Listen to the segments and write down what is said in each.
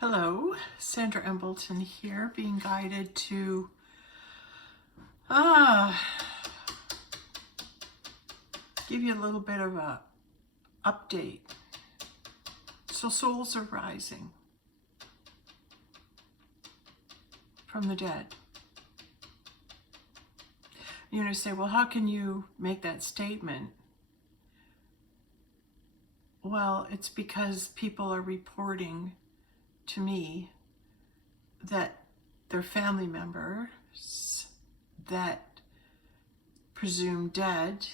Hello, Sandra Embleton here, being guided to give you a little bit of a update. So souls are rising from the dead. You're going to say, well, how can you make that statement? Well, it's because people are reporting to me that their family members that presumed dead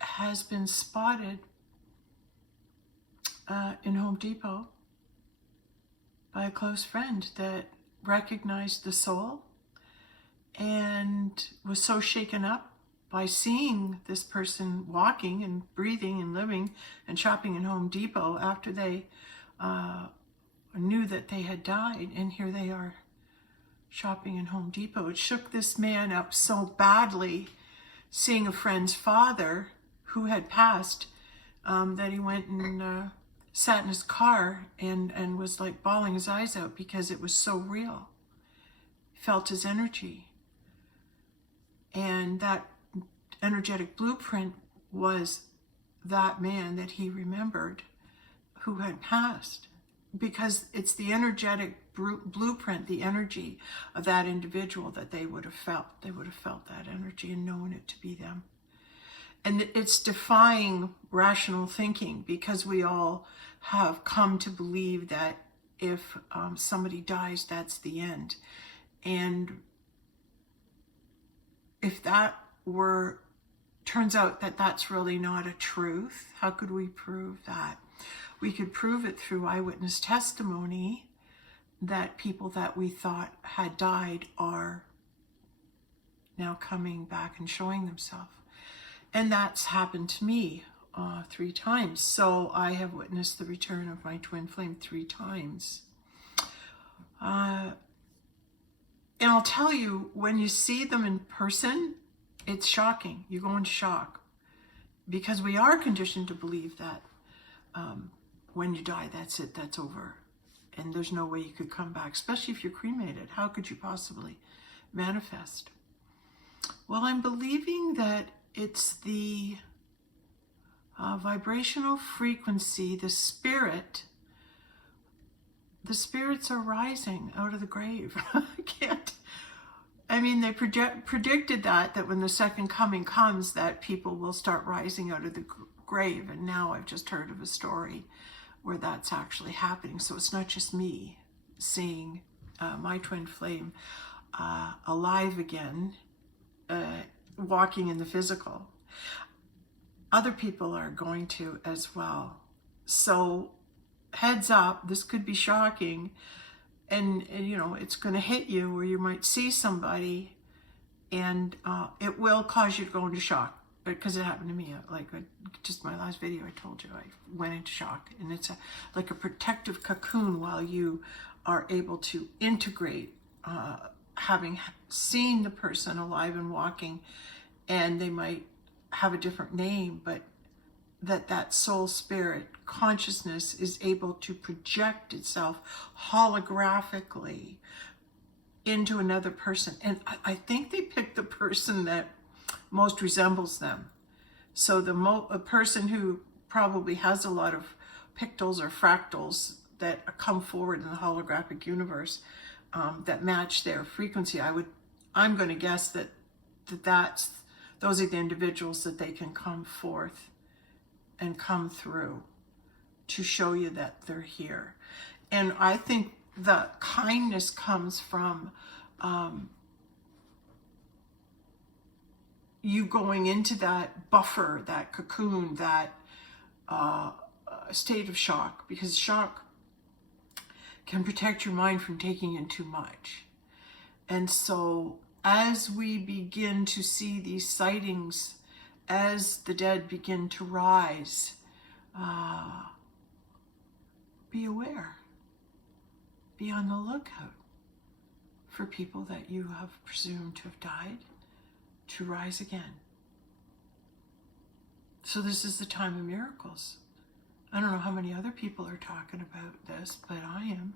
has been spotted in Home Depot by a close friend that recognized the soul and was so shaken up by seeing this person walking and breathing and living and shopping in Home Depot after they knew that they had died, and here they are shopping in Home Depot. It shook this man up so badly, seeing a friend's father who had passed, that he went and sat in his car and was like bawling his eyes out because it was so real. He felt his energy. And that energetic blueprint was that man that he remembered who had passed, because it's the energetic blueprint, the energy of that individual that they would have felt. They would have felt that energy and known it to be them. And it's defying rational thinking, because we all have come to believe that if somebody dies, that's the end. And if that turns out that that's really not a truth, how could we prove that? We could prove it through eyewitness testimony that people that we thought had died are now coming back and showing themselves. And that's happened to me 3 times. So I have witnessed the return of my twin flame 3 times. And I'll tell you, when you see them in person, it's shocking. You go into shock, because we are conditioned to believe that when you die, that's it, that's over. And there's no way you could come back, especially if you're cremated. How could you possibly manifest? Well, I'm believing that it's the vibrational frequency, the spirit. The spirits are rising out of the grave. They predicted that when the second coming comes, that people will start rising out of the grave. And now I've just heard of a story where that's actually happening. So it's not just me seeing my twin flame alive again, walking in the physical. Other people are going to as well. So heads up, this could be shocking, and it's going to hit you, or you might see somebody, and it will cause you to go into shock, because it happened to me. Just my last video, I told you I went into shock, and it's like a protective cocoon while you are able to integrate, having seen the person alive and walking, and they might have a different name, but that soul spirit consciousness is able to project itself holographically into another person. And I think they picked the person that most resembles them. So a person who probably has a lot of pictals or fractals that come forward in the holographic universe that match their frequency, I'm going to guess that those are the individuals that they can come forth and come through to show you that they're here. And I think the kindness comes from you going into that buffer, that cocoon, that state of shock, because shock can protect your mind from taking in too much. And so as we begin to see these sightings, as the dead begin to rise, be aware. Be on the lookout for people that you have presumed to have died to rise again. So this is the time of miracles. I don't know how many other people are talking about this, but I am,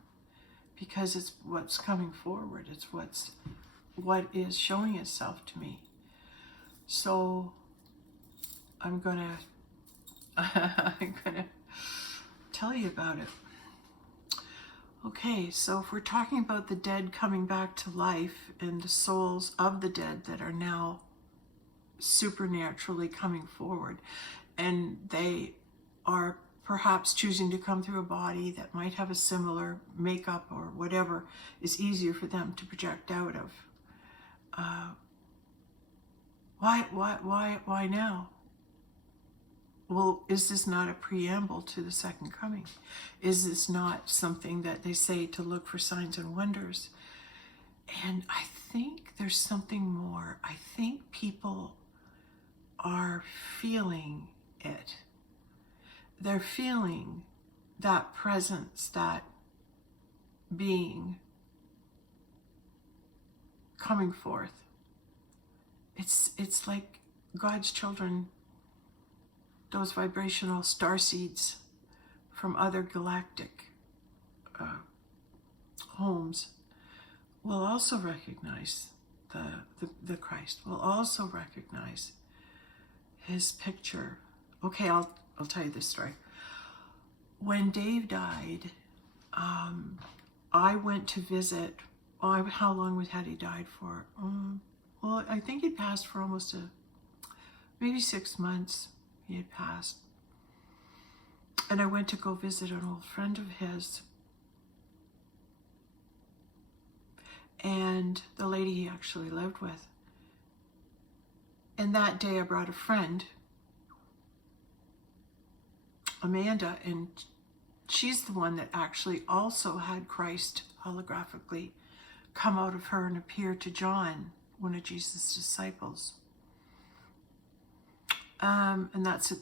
because it's what's coming forward. It's what is showing itself to me. So I'm gonna tell you about it. Okay, so if we're talking about the dead coming back to life and the souls of the dead that are now supernaturally coming forward, and they are perhaps choosing to come through a body that might have a similar makeup or whatever is easier for them to project out of. Why now? Well, is this not a preamble to the second coming? Is this not something that they say to look for signs and wonders? And I think there's something more. I think people are feeling it. They're feeling that presence, that being coming forth. It's like God's children, those vibrational star seeds from other galactic homes, will also recognize the Christ, will also recognize his picture. Okay, I'll tell you this story. When Dave died, I went to visit. How long had he died for? Well, I think he'd passed for almost maybe 6 months. He had passed. And I went to go visit an old friend of his. And the lady he actually lived with. And that day I brought a friend, Amanda, and she's the one that actually also had Christ holographically come out of her and appear to John, one of Jesus' disciples. And that's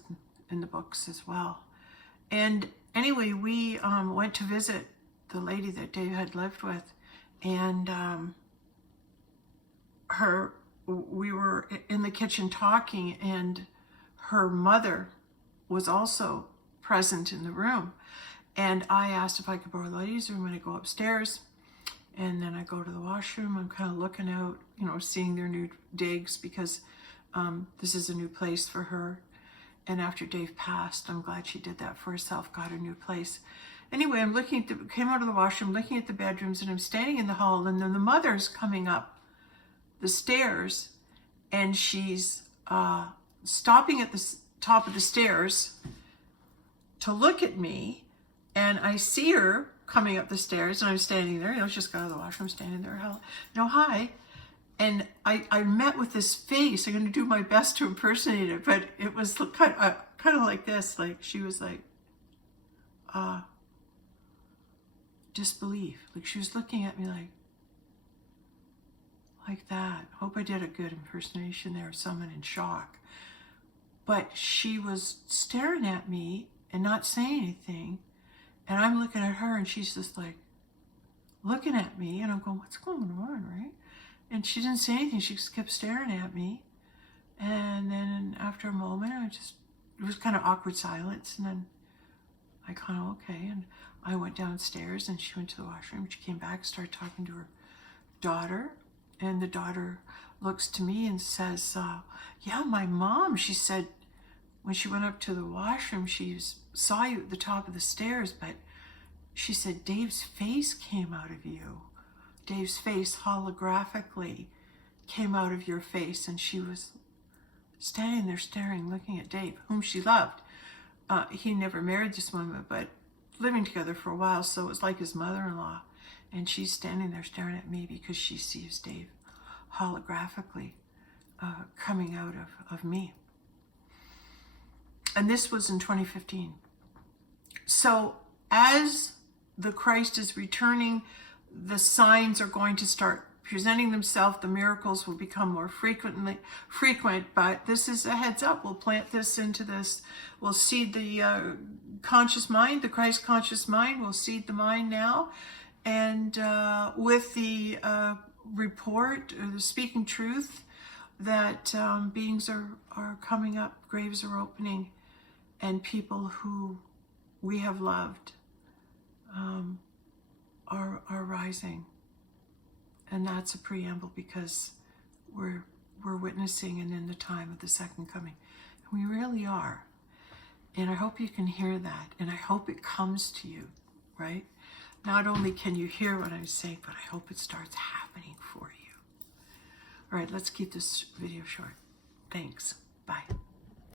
in the books as well. And anyway, we went to visit the lady that Dave had lived with, and we were in the kitchen talking, and her mother was also present in the room. And I asked if I could borrow the ladies' room, and I go upstairs, and then I go to the washroom. I'm kind of looking out, seeing their new digs, because this is a new place for her. And after Dave passed, I'm glad she did that for herself, got a new place. Anyway, I'm came out of the washroom, looking at the bedrooms, and I'm standing in the hall, and then the mother's coming up the stairs, and she's stopping at the top of the stairs to look at me, and I see her coming up the stairs, and I'm standing there, just got out of the washroom, standing there, hi. And I met with this face. I'm going to do my best to impersonate it, but it was kind of like this. Like, she was like, disbelief. Like, she was looking at me like that. Hope I did a good impersonation there of someone in shock. But she was staring at me and not saying anything. And I'm looking at her, and she's just like looking at me, and I'm going, what's going on, right? And she didn't say anything. She just kept staring at me. And then after a moment, it was kind of awkward silence. And then I kind of, okay. And I went downstairs, and she went to the washroom. She came back, started talking to her daughter. And the daughter looks to me and says, yeah, my mom, she said, when she went up to the washroom, she saw you at the top of the stairs, but she said Dave's face came out of you. Dave's face holographically came out of your face, and she was standing there staring, looking at Dave, whom she loved. He never married this woman, but living together for a while, so it was like his mother-in-law. And she's standing there staring at me because she sees Dave holographically coming out of me. And this was in 2015. So as the Christ is returning, the signs are going to start presenting themselves. The miracles will become more frequent, but this is a heads up. We'll plant this into this. We'll seed the conscious mind, the Christ conscious mind. We'll seed the mind now. And with the report, or the speaking truth, that beings are coming up, graves are opening, and people who we have loved our rising. And that's a preamble because we're witnessing and in the time of the second coming. And we really are. And I hope you can hear that. And I hope it comes to you, right? Not only can you hear what I'm saying, but I hope it starts happening for you. All right, let's keep this video short. Thanks. Bye.